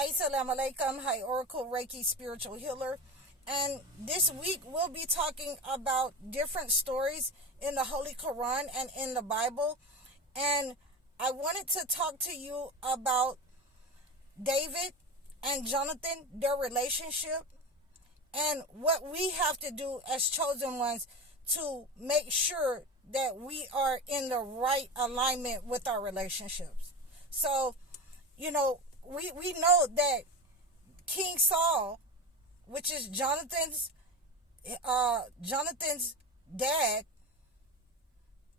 Assalamu alaikum. Hi, Oracle Reiki Spiritual Healer. And this week we'll be talking about different stories in the Holy Quran and in the Bible. And I wanted to talk to you about David and Jonathan, their relationship, and what we have to do as chosen ones to make sure that we are in the right alignment with our relationships. So, we know that King Saul, which is Jonathan's dad,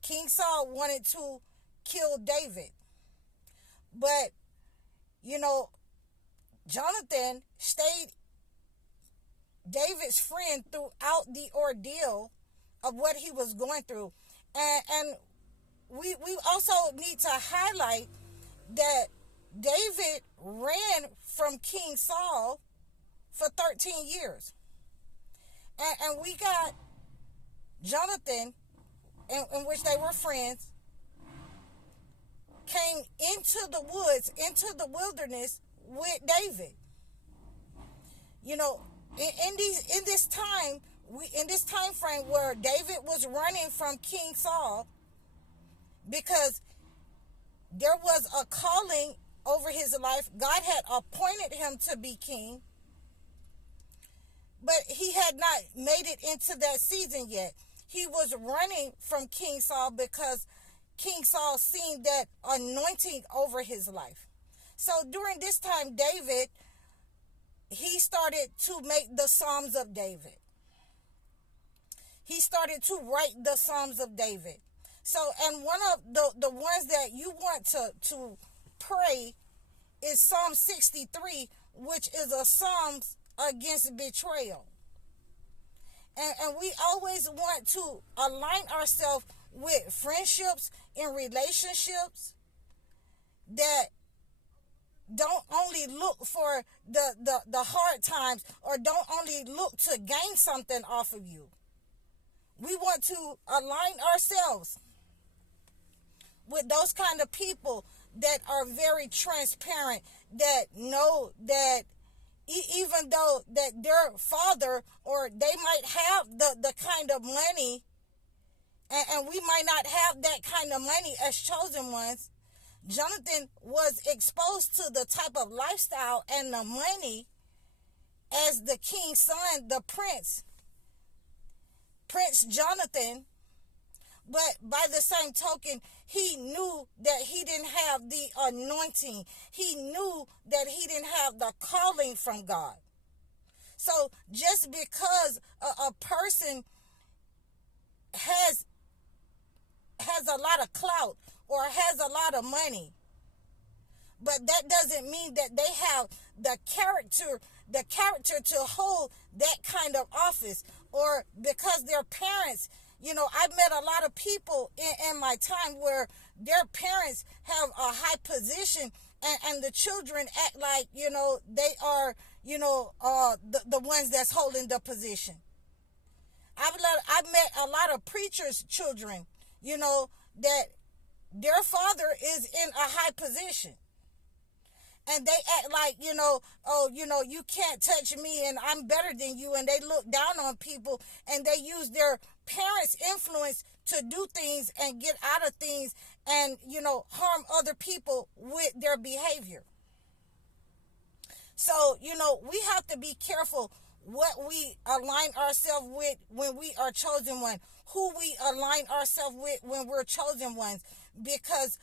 King Saul wanted to kill David. But, Jonathan stayed David's friend throughout the ordeal of what he was going through. And we also need to highlight that David ran from King Saul for 13 years. And we got Jonathan, in which they were friends, came into the woods, into the wilderness with David. In this time frame where David was running from King Saul, because there was a calling over his life. God had appointed him to be king, but he had not made it into that season yet. He was running from King Saul because King Saul seen that anointing over his life. So during this time, David, he started to make the Psalms of David. He started to write the Psalms of David. So, and one of the ones that you want to pray is Psalm 63, which is a Psalm against betrayal. And we always want to align ourselves with friendships and relationships that don't only look for the hard times, or don't only look to gain something off of you. We want to align ourselves with those kind of people that are very transparent, that know that even though that their father, or they might have the kind of money, and we might not have that kind of money as chosen ones. Jonathan was exposed to the type of lifestyle and the money as the king's son, the Prince Jonathan. But by the same token, he knew that he didn't have the anointing. He knew that he didn't have the calling from God. So just because a person has a lot of clout or has a lot of money, but that doesn't mean that they have the character to hold that kind of office, or because their parents, I've met a lot of people in my time where their parents have a high position, and the children act like, they are, the ones that's holding the position. I've met a lot of preachers' children, that their father is in a high position. And they act like, you can't touch me and I'm better than you. And they look down on people, and they use their parents' influence to do things and get out of things and, harm other people with their behavior. So, we have to be careful what we align ourselves with when we are chosen one, who we align ourselves with when we're chosen ones, because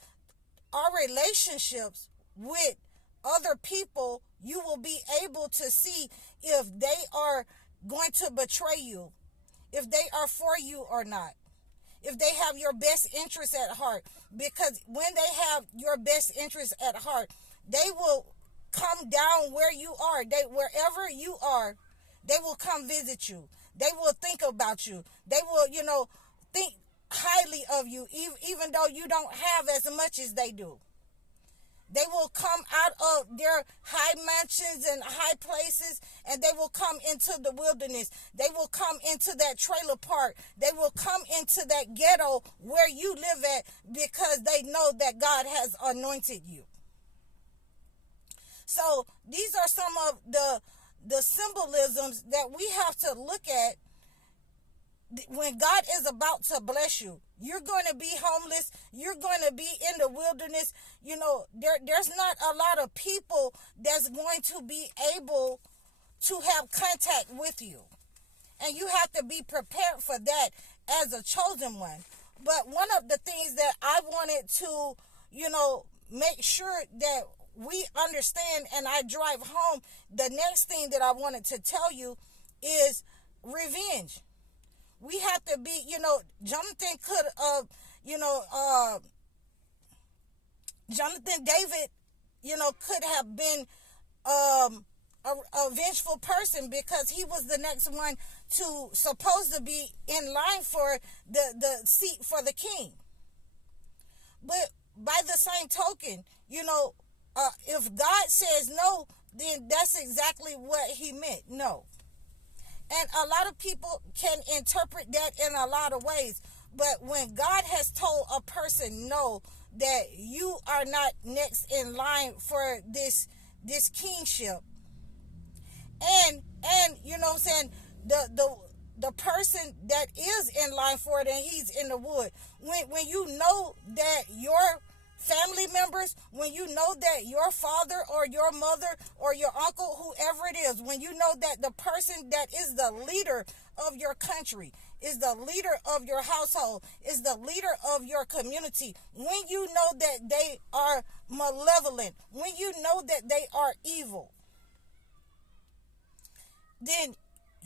our relationships with other people, you will be able to see if they are going to betray you, if they are for you or not, if they have your best interest at heart. Because when they have your best interest at heart, they will come down where you are. Wherever you are, they will come visit you. They will think about you. They will, think highly of you, even though you don't have as much as they do. They will come out of their high mansions and high places, and they will come into the wilderness. They will come into that trailer park. They will come into that ghetto where you live at, because they know that God has anointed you. So these are some of the symbolisms that we have to look at when God is about to bless you. You're going to be homeless. You're going to be in the wilderness. There's not a lot of people that's going to be able to have contact with you. And you have to be prepared for that as a chosen one. But one of the things that I wanted to, make sure that we understand, and I drive home, the next thing that I wanted to tell you is revenge. We have to be, Jonathan could, Jonathan David, could have been a vengeful person, because he was the next one to supposed to be in line for the seat for the king. But by the same token, if God says no, then that's exactly what he meant, no. And a lot of people can interpret that in a lot of ways. But when God has told a person no, that you are not next in line for this kingship, and you know what I'm saying, the person that is in line for it, and he's in the wood, when you know that your family members, when you know that your father or your mother or your uncle, whoever it is, when you know that the person that is the leader of your country, is the leader of your household, is the leader of your community, when you know that they are malevolent, when you know that they are evil, then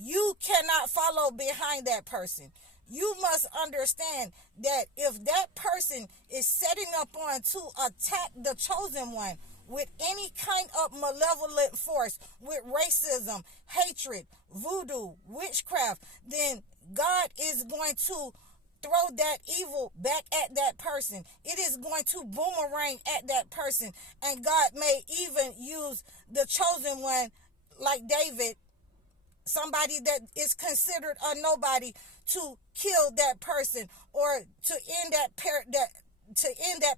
you cannot follow behind that person. You must understand that if that person is setting up on to attack the chosen one with any kind of malevolent force, with racism, hatred, voodoo, witchcraft, then God is going to throw that evil back at that person. It is going to boomerang at that person. And God may even use the chosen one, like David, somebody that is considered a nobody, to kill that person, or to end that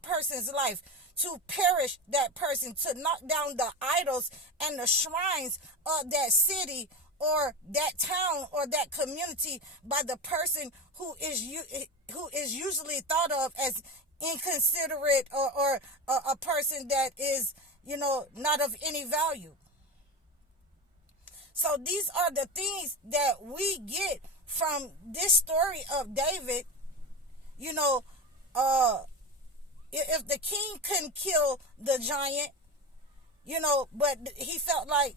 person's life, to perish that person, to knock down the idols and the shrines of that city or that town or that community by the person who is usually thought of as inconsiderate, or a person that is, not of any value. So these are the things that we get from this story of David. If the king couldn't kill the giant, but he felt like,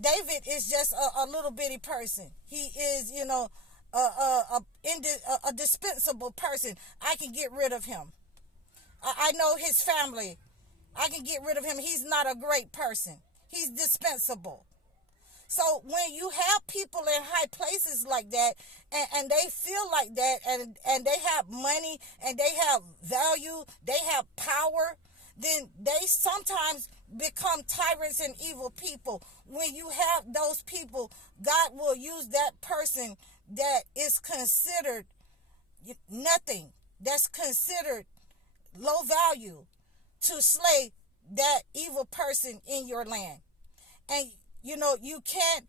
David is just a little bitty person. He is, a dispensable person. I can get rid of him. I know his family. I can get rid of him. He's not a great person. He's dispensable. So when you have people in high places like that, and they feel like that, and they have money, and they have value, they have power, then they sometimes become tyrants and evil people. When you have those people, God will use that person that is considered nothing, that's considered low value, to slay that evil person in your land. And you can't,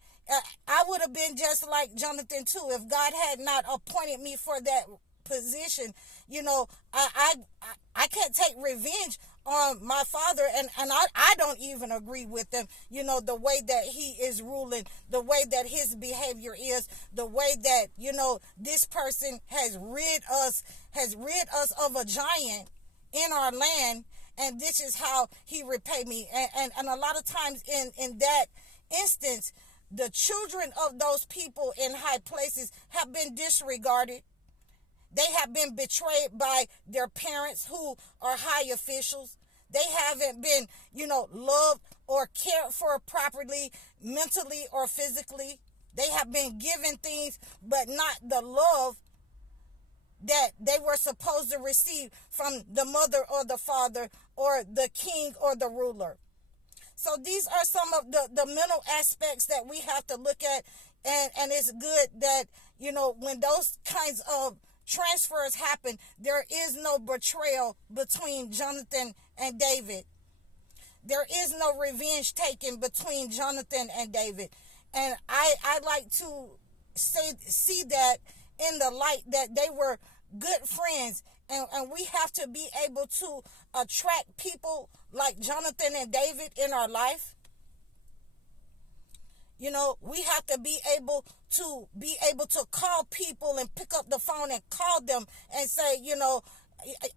I would have been just like Jonathan too, if God had not appointed me for that position. I can't take revenge on my father, and I don't even agree with him, the way that he is ruling, the way that his behavior is, the way that, this person has rid us of a giant in our land, and this is how he repaid me. And a lot of times in that instance, the children of those people in high places have been disregarded. They have been betrayed by their parents, who are high officials. They haven't been, loved or cared for properly, mentally or physically. They have been given things, but not the love that they were supposed to receive from the mother or the father or the king or the ruler. So these are some of the mental aspects that we have to look at. And it's good that, when those kinds of transfers happen, there is no betrayal between Jonathan and David. There is no revenge taken between Jonathan and David. And I like to see that in the light that they were good friends. And we have to be able to attract people like Jonathan and David in our life. We have to be able to call people and pick up the phone and call them and say,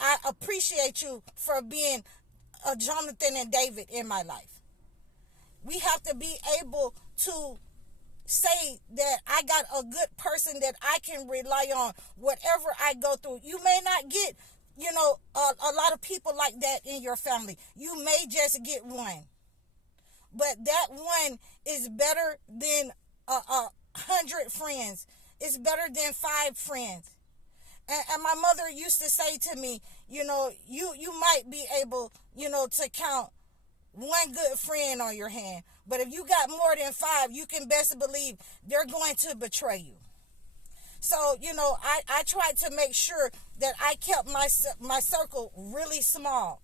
I appreciate you for being a Jonathan and David in my life. We have to be able to say that I got a good person that I can rely on whatever I go through. You may not get, a lot of people like that in your family. You may just get one. But that one is better than 100 friends. It's better than 5 friends. And my mother used to say to me, you might be able, to count one good friend on your hand. But if you got more than 5, you can best believe they're going to betray you. So, I tried to make sure that I kept my circle really small.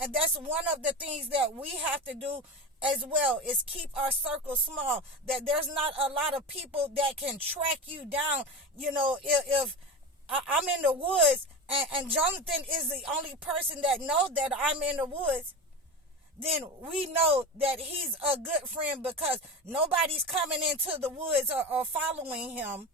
And that's one of the things that we have to do as well, is keep our circle small. That there's not a lot of people that can track you down. If I'm in the woods and Jonathan is the only person that knows that I'm in the woods, then we know that he's a good friend, because nobody's coming into the woods or following him.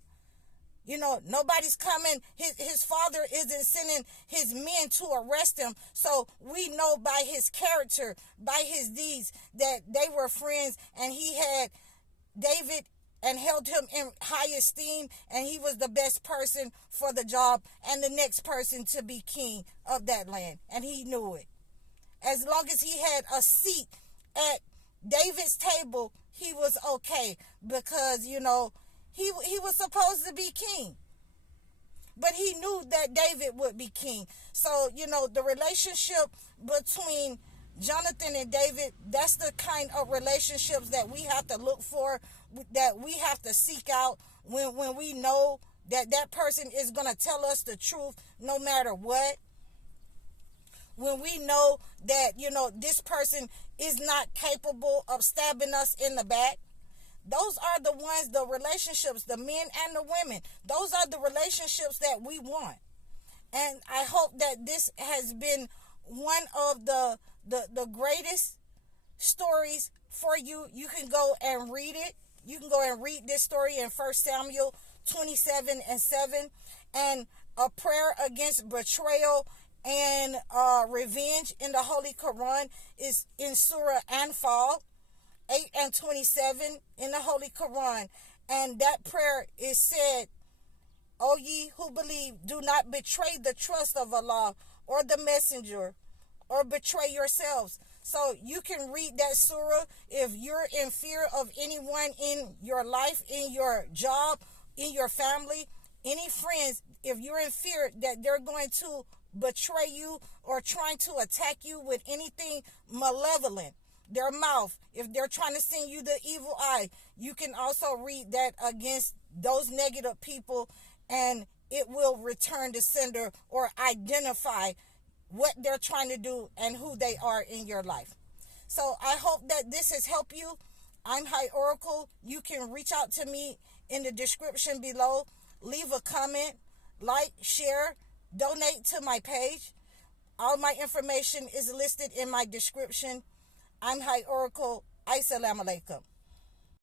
Nobody's coming. His father isn't sending his men to arrest him. So we know by his character, by his deeds, that they were friends, and he had David and held him in high esteem, and he was the best person for the job and the next person to be king of that land. And he knew it. As long as he had a seat at David's table, he was okay, because, he was supposed to be king. But he knew that David would be king. So, the relationship between Jonathan and David, that's the kind of relationships that we have to look for, that we have to seek out when we know that person is going to tell us the truth no matter what. When we know that, this person is not capable of stabbing us in the back. Those are the ones, the relationships, the men and the women. Those are the relationships that we want. And I hope that this has been one of the greatest stories for you. You can go and read it. You can go and read this story in 1 Samuel 27:7. And a prayer against betrayal and revenge in the Holy Quran is in Surah Anfal 8:27 in the Holy Quran. And that prayer is said, O ye who believe, do not betray the trust of Allah or the messenger, or betray yourselves. So you can read that surah if you're in fear of anyone in your life, in your job, in your family, any friends. If you're in fear that they're going to betray you or trying to attack you with anything malevolent, their mouth, if they're trying to send you the evil eye, you can also read that against those negative people, and it will return the sender, or identify what they're trying to do and who they are in your life. So I hope that this has helped you. I'm High Oracle. You can reach out to me in the description below. Leave a comment, like, share, donate to my page. All my information is listed in my description. I'm High Oracle. Assalamu alaikum.